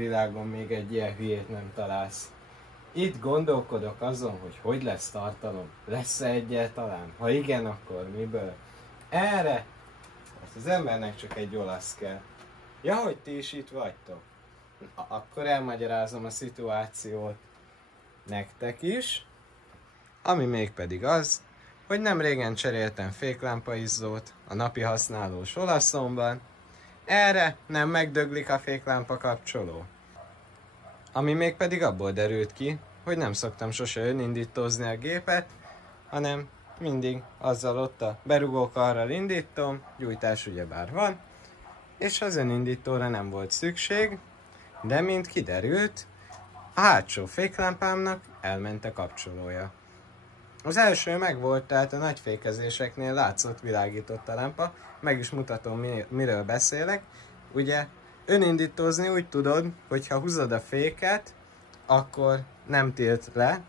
világon még egy ilyen hülyét nem találsz. Itt gondolkodok azon, hogy lesz tartalom. Lesz-e egyáltalán? Ha igen, akkor miből? Erre az embernek csak egy olasz kell. Ja, hogy ti is itt vagytok. Akkor elmagyarázom a szituációt nektek is. Ami mégpedig az, hogy nem régen cseréltem féklámpaizzót a napi használós olaszomban. Erre nem megdöglik a féklámpa kapcsoló. Ami mégpedig abból derült ki, hogy nem szoktam sose önindítózni a gépet, hanem mindig azzal ott a berugókarral indítom, gyújtás ugyebár van, és az önindítóra nem volt szükség, de mint kiderült, a hátsó féklámpámnak elment a kapcsolója. Az első megvolt, tehát a nagy fékezéseknél látszott, világított a lámpa, meg is mutatom, miről beszélek. Ugye önindítózni úgy tudod, hogy ha húzod a féket, akkor nem tilt le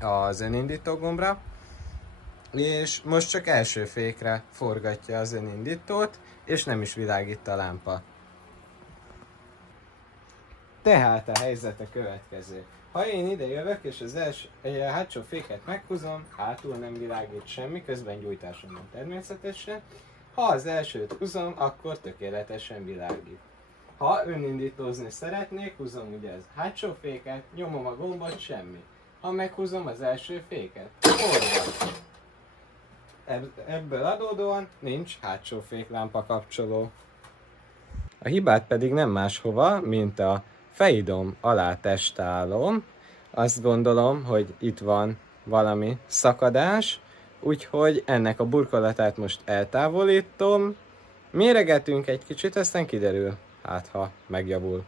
az önindító gombra, és most csak első fékre forgatja az önindítót, és nem is világít a lámpa. Tehát a helyzet a következő. Ha én ide jövök, és az hátsó féket meghúzom, hátul nem világít semmi, közben gyújtásom van természetesen. Ha az elsőt húzom, akkor tökéletesen világít. Ha önindítózni szeretnék, húzom ugye az hátsó féket, nyomom a gombot, semmi. Ha meghúzom az első féket, forgat. Ebből adódóan nincs hátsó féklámpa kapcsoló. A hibát pedig nem máshova, mint a fejidom alá testálom. Azt gondolom, hogy itt van valami szakadás, úgyhogy ennek a burkolatát most eltávolítom. Méregetünk egy kicsit, aztán kiderül, hát ha megjavul.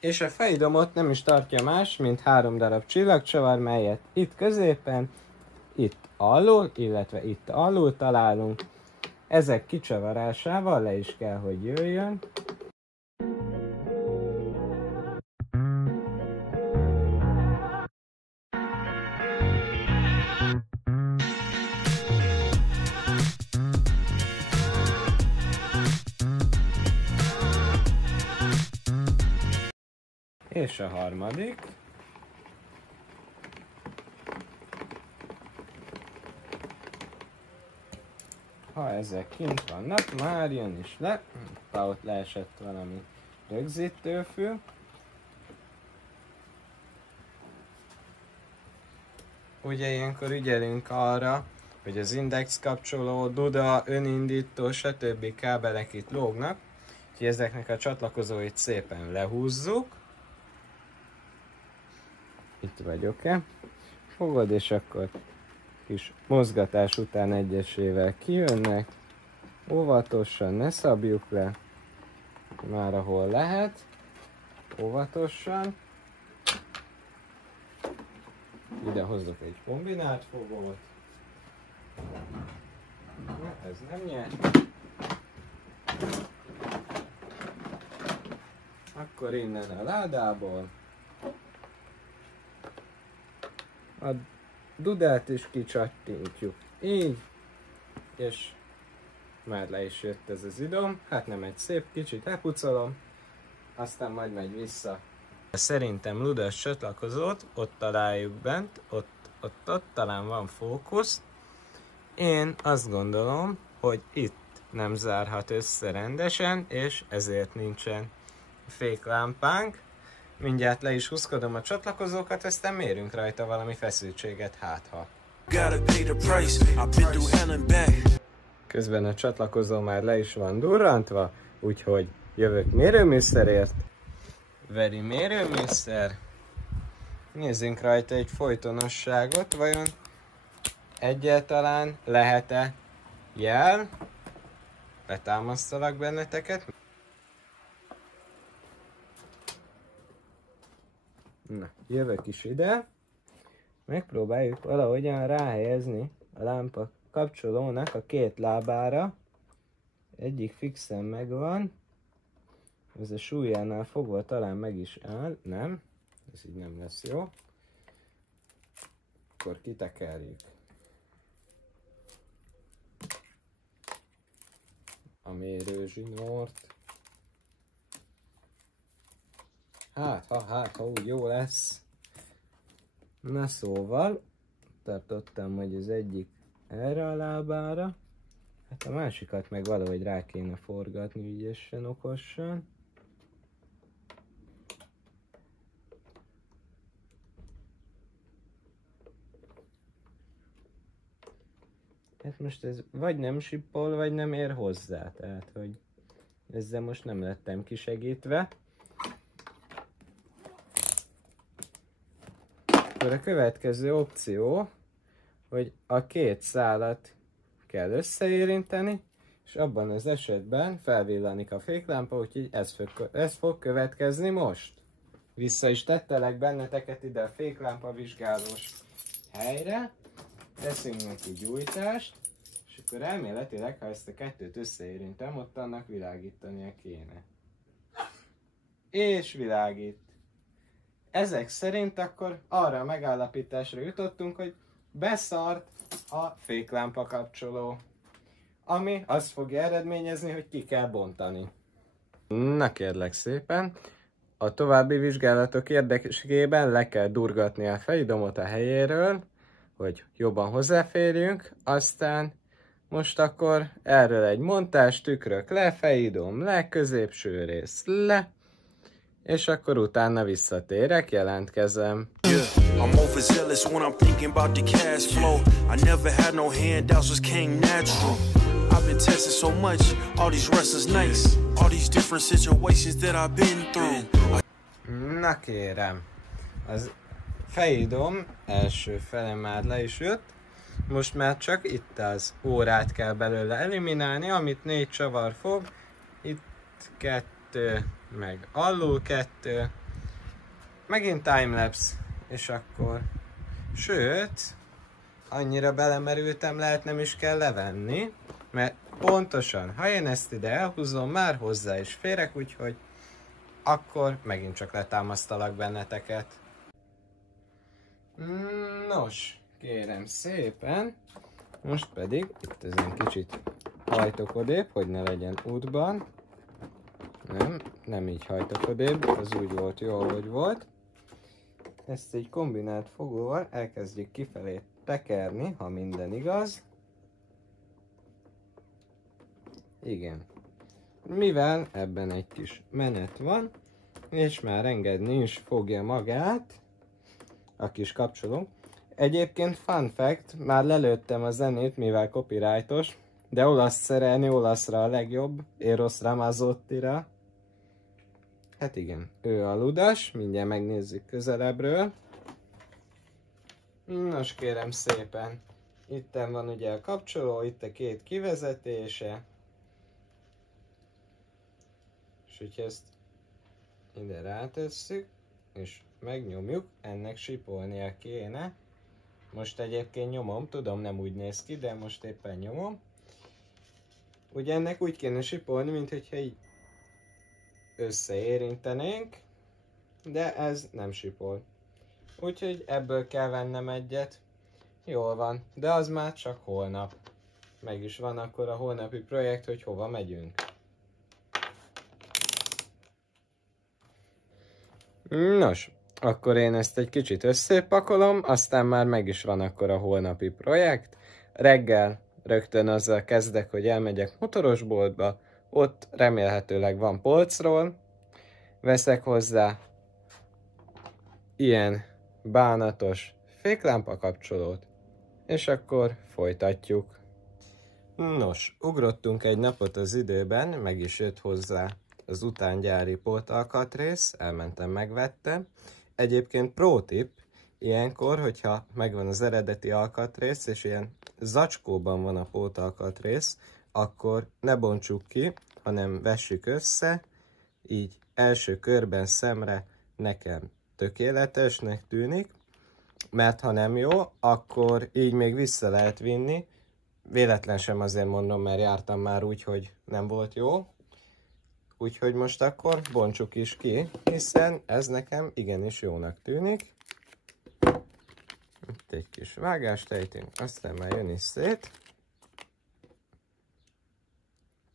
És a fejidomot nem is tartja más, mint 3 darab csillagcsavar, melyet itt középen, itt alul, illetve itt alul találunk. Ezek kicsavarásával le is kell, hogy jöjjön. És a harmadik. Ha ezek kint vannak, már jön is le. Ott leesett valami rögzítőfül. Ugye ilyenkor ügyelünk arra, hogy az index kapcsoló, duda, önindító, stb. Kábelek itt lógnak. Úgyhogy ezeknek a csatlakozóit szépen lehúzzuk. Itt vagyok-e? Fogod, és akkor kis mozgatás után egyesével kijönnek. Óvatosan, ne szabjuk le. Már ahol lehet. Óvatosan. Ide hozzuk egy kombinált fogót. Ez nem nyer. Akkor innen a ládából a dudát is kicsattintjuk. Így. És már le is jött ez az idom. Hát nem egy szép, kicsit lepucolom. Aztán majd megy vissza. Szerintem ludas csatlakozót ott találjuk bent. Ott talán van fókusz. Én azt gondolom, hogy itt nem zárhat össze rendesen, és ezért nincsen féklámpánk. Mindjárt le is húzkodom a csatlakozókat, aztán mérünk rajta valami feszültséget, hát ha. Közben a csatlakozó már le is van durrantva, úgyhogy jövök mérőműszerért. Veri mérőműszer. Nézzünk rajta egy folytonosságot, vajon egyáltalán lehet-e jel? Betámasztalak benneteket. Na, jövök is ide. Megpróbáljuk valahogyan ráhelyezni a lámpa kapcsolónak a 2 lábára. Egyik fixen megvan. Ez a súlyánál fogva talán meg is áll. Nem, ez így nem lesz jó. Akkor kitekerjük a mérőzsinort. Hát, ha úgy jó lesz. Na szóval, tartottam, hogy az egyik erre a lábára, hát a másikat meg valahogy rá kéne forgatni ügyesen, okosan. Hát most ez vagy nem sippol, vagy nem ér hozzá, tehát hogy ezzel most nem lettem kisegítve. Akkor a következő opció, hogy a két szálat kell összeérinteni, és abban az esetben felvillanik a féklámpa, úgyhogy ez fog következni most. Vissza is tettelek benneteket ide a féklámpa vizsgálós helyre, teszünk neki gyújtást, és akkor elméletileg, ha ezt a kettőt összeérintem, ott annak világítania kéne. És világít. Ezek szerint akkor arra a megállapításra jutottunk, hogy beszart a féklámpa kapcsoló, ami azt fogja eredményezni, hogy ki kell bontani. Na kérlek szépen, a további vizsgálatok érdekében le kell durgatni a fejidomot a helyéről, hogy jobban hozzáférjünk, aztán most akkor erről egy montás, tükrök le, fejidom le, középső rész le, és akkor utána visszatérek, jelentkezem. I'm overzealous when I'm thinking about the cash flow. I never had no handouts, just came natural. I've been testing so much, all these wrestlers nice, all these different situations that I've been through. Na kérem, az fejidom első fele már le is jött, most már csak itt az órát kell belőle eliminálni, amit 4 csavar fog, itt 2, meg alul 2, megint timelapse, és akkor, sőt, annyira belemerültem, lehet nem is kell levenni, mert pontosan, ha én ezt ide elhúzom, már hozzá is férek, úgyhogy akkor megint csak letámasztalak benneteket. Nos, kérem szépen, most pedig itt ezen kicsit hajtok odébb, hogy ne legyen útban. Nem így hajtok odébb, az úgy volt jó, ahogy volt. Ezt egy kombinált fogóval elkezdjük kifelé tekerni, ha minden igaz. Igen. Mivel ebben egy kis menet van, és már engedni is fogja magát a kis kapcsoló. Egyébként fun fact, már lelőttem a zenét, mivel copyrightos, de olasz szerelni olaszra a legjobb, Eros Ramazzottira. Hát igen, ő a ludas, mindjárt megnézzük közelebbről. Nos kérem szépen, itten van ugye a kapcsoló, itt a két kivezetése. És hogyha ezt ide rátesszük, és megnyomjuk, ennek sipolnia kéne. Most egyébként nyomom, tudom nem úgy néz ki, de most éppen nyomom. Ugye ennek úgy kéne sipolni, mint hogyha így összeérintenénk, de ez nem sipol. Úgyhogy ebből kell vennem egyet. Jól van, de az már csak holnap. Meg is van akkor a holnapi projekt, hogy hova megyünk. Nos, akkor én ezt egy kicsit összepakolom, aztán már meg is van akkor a holnapi projekt. Reggel rögtön azzal kezdek, hogy elmegyek motorosboltba, ott remélhetőleg van polcról, veszek hozzá ilyen bánatos féklámpa kapcsolót, és akkor folytatjuk. Nos, ugrottunk egy napot az időben, meg is jött hozzá az utángyári pótalkatrész, elmentem, megvettem. Egyébként pro tip, ilyenkor, hogyha megvan az eredeti alkatrész, és ilyen zacskóban van a pótalkatrész, akkor ne bontsuk ki, hanem vessük össze, így első körben szemre nekem tökéletesnek tűnik, mert ha nem jó, akkor így még vissza lehet vinni. Véletlen sem azért mondom, mert jártam már úgy, hogy nem volt jó. Úgyhogy most akkor bontsuk is ki, hiszen ez nekem igenis jónak tűnik. Itt egy kis vágást ejtünk, aztán már jön is szét.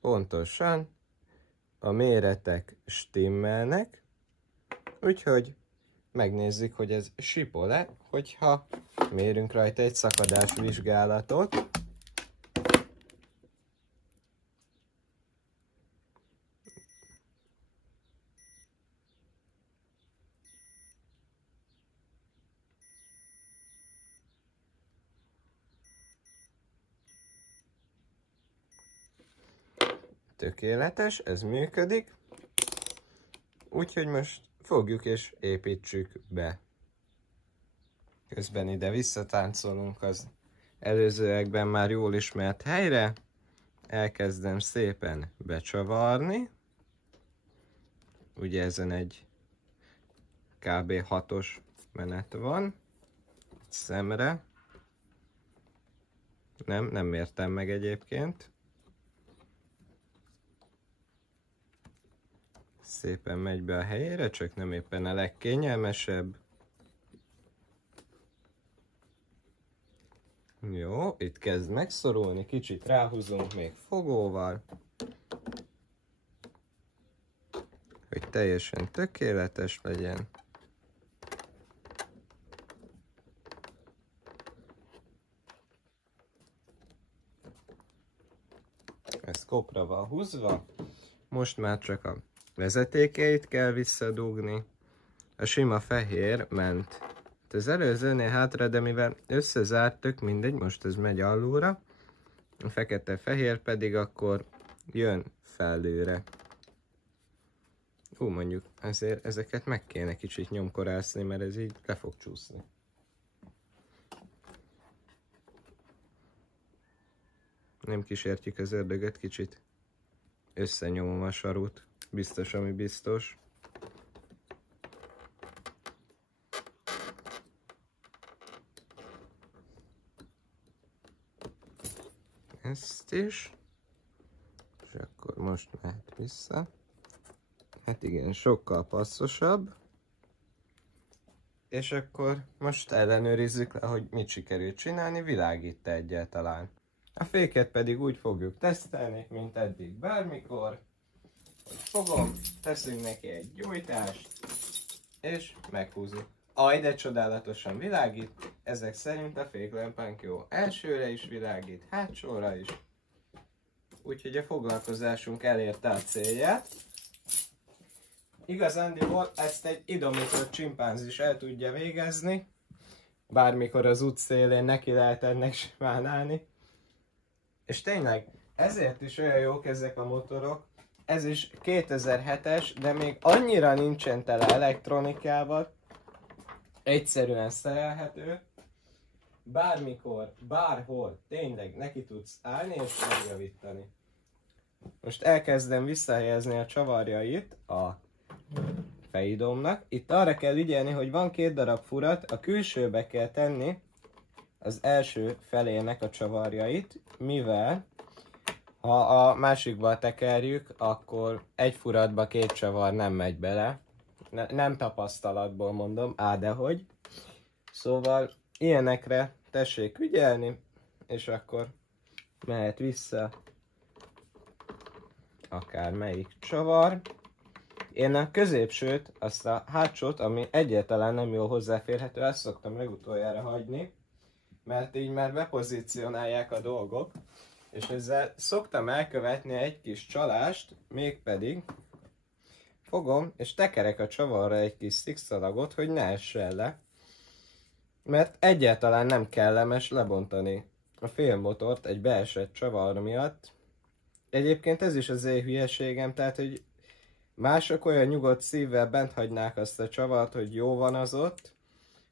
Pontosan a méretek stimmelnek, Úgyhogy megnézzük, hogy ez sipol-e, hogyha mérünk rajta egy szakadás vizsgálatot. Tökéletes, ez működik. Úgyhogy most fogjuk és építsük be. Közben ide visszatáncolunk az előzőekben már jól ismert helyre. Elkezdem szépen becsavarni. Ugye ezen egy kb. 6-os menet van. Szemre. Nem mértem meg egyébként. Szépen megy be a helyére, csak nem éppen a legkényelmesebb. Jó, itt kezd megszorulni, kicsit ráhúzunk még fogóval, hogy teljesen tökéletes legyen. Ez kopra van húzva, most már csak a vezetékeit kell visszadugni. A sima fehér ment az előzőnél hátra, de mivel összezárt, tök mindegy, most ez megy alulra. A fekete-fehér pedig akkor jön felülre. Mondjuk ezért ezeket meg kéne kicsit nyomkorászni, mert ez így le fog csúszni. Nem kísértjük az ördögöt, kicsit összenyomom a sarut. Biztos, ami biztos. Ezt is. És akkor most mehet vissza. Hát igen, sokkal passzosabb. És akkor most ellenőrizzük le, hogy mit sikerült csinálni, világít egyáltalán. A féket pedig úgy fogjuk tesztelni, mint eddig bármikor. Fogom, teszünk neki egy gyújtást, és meghúzzuk. Aj, de csodálatosan világít, ezek szerint a féklámpánk jó. Elsőre is világít, hátsóra is. Úgyhogy a foglalkozásunk elérte a célját. Igazándiból ezt egy idomított csimpánz is el tudja végezni. Bármikor az út szélén neki lehet ennek simán állni. És tényleg, ezért is olyan jók ezek a motorok. Ez is 2007-es, de még annyira nincsen tele elektronikával. Egyszerűen szerelhető. Bármikor, bárhol tényleg neki tudsz állni és megjavítani. Most elkezdem visszahelyezni a csavarjait a fejidomnak. Itt arra kell ügyelni, hogy van 2 darab furat, a külsőbe kell tenni az első felének a csavarjait, mivel ha a másikba tekerjük, akkor egy furatba 2 csavar nem megy bele. Nem tapasztalatból mondom, dehogy. Szóval ilyenekre tessék ügyelni, és akkor mehet vissza akár melyik csavar. Én a középsőt, azt a hátsót, ami egyáltalán nem jól hozzáférhető, ezt szoktam legutoljára hagyni, mert így már bepozícionálják a dolgok, és ezzel szoktam elkövetni egy kis csalást, mégpedig fogom és tekerek a csavarra egy kis szikszalagot, hogy ne essen le, mert egyáltalán nem kellemes lebontani a félmotort egy beesett csavar miatt. Egyébként ez is az én hülyeségem, tehát hogy mások olyan nyugodt szívvel bent hagynák azt a csavart, hogy jó van az ott,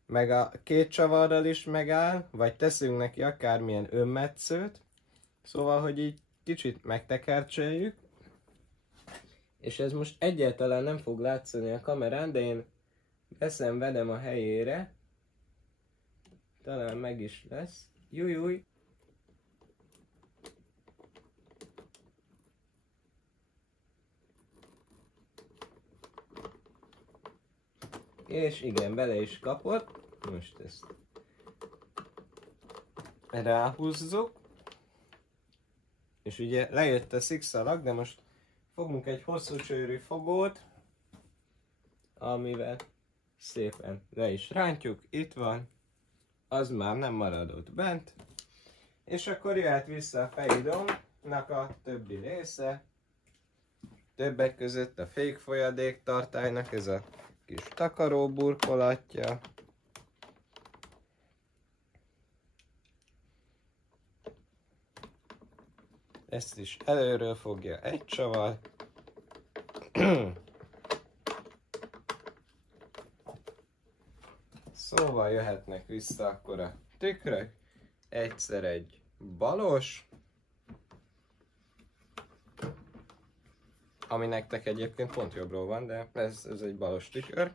meg a 2 csavarral is megáll, vagy teszünk neki akármilyen önmetszőt, szóval, hogy így kicsit megtekercseljük, és ez most egyáltalán nem fog látszani a kamerán, de én veszem, vedem a helyére, talán meg is lesz, jújjúj! És igen, bele is kapott. Most ezt ráhúzzuk. És ugye lejött a szikszalag, de most fogunk egy hosszú csőrű fogót, amivel szépen le is rántjuk. Itt van, az már nem maradott bent. És akkor jöhet vissza a fejidomnak a többi része. Többek között a fékfolyadék tartálynak ez a kis takaró burkolatja. Ezt is előről fogja egy csavar. Szóval jöhetnek vissza akkor a tükrök. Egyszer egy balos, ami nektek egyébként pont jobbról van, de ez egy balos tükör.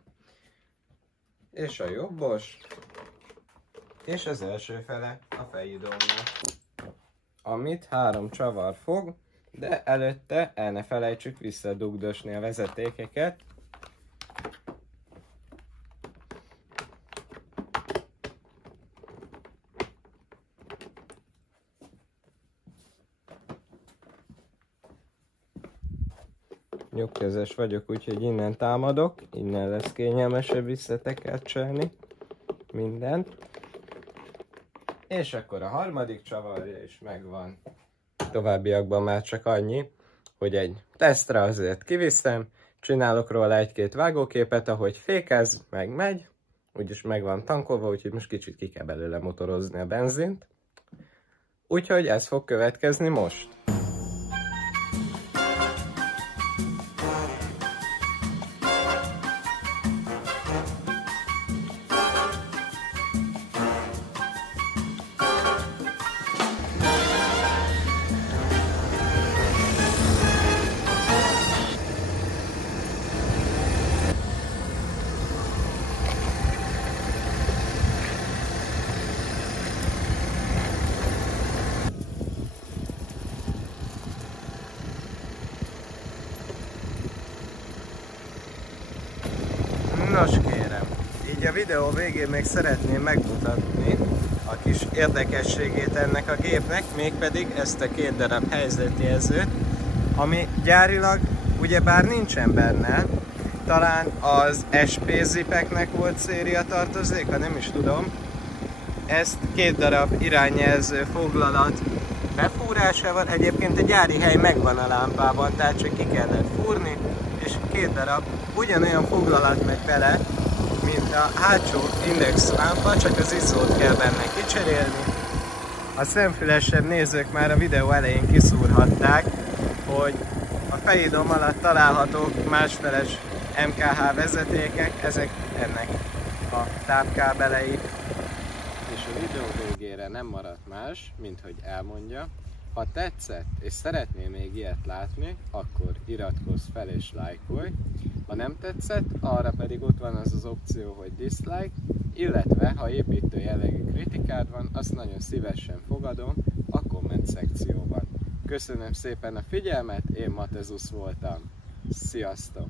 És a jobbos, és az első fele a fejidomnak, amit 3 csavar fog, de előtte el ne felejtsük visszadugdosni a vezetékeket. Nyugkezes vagyok, úgyhogy innen támadok, innen lesz kényelmesebb visszatekercselni mindent. És akkor a harmadik csavarja is megvan. Továbbiakban már csak annyi, hogy egy tesztre azért kiviszem, csinálok róla egy-két vágóképet, ahogy fékez, meg megy, úgyis meg van tankolva, úgyhogy most kicsit ki kell belőle motorozni a benzint. Úgyhogy ez fog következni most. Nos kérem, így a videó végén még szeretném megmutatni a kis érdekességét ennek a gépnek, mégpedig ezt a 2 darab helyzetjelzőt, ami gyárilag ugyebár nincsen benne, talán az SP zipeknek volt széria tartozéka, nem is tudom. Ezt 2 darab irányjelző foglalat befúrásával, egyébként a gyári hely megvan a lámpában, tehát csak ki kellett fúrni, és 2 darab ugyanolyan foglalat megy bele, mint a hátsó index lámpa, csak az izzót kell benne kicserélni. A szemfülesebb nézők már a videó elején kiszúrhatták, hogy a fejidom alatt találhatók másfeles MKH vezetékek, ezek ennek a tápkábelei. És a videó végére nem maradt más, mint hogy elmondja, ha tetszett és szeretnél még ilyet látni, akkor iratkozz fel és lájkolj. Ha nem tetszett, arra pedig ott van az az opció, hogy dislike, illetve ha építő jellegű kritikád van, azt nagyon szívesen fogadom a komment szekcióban. Köszönöm szépen a figyelmet, én Matezusz voltam. Sziasztok!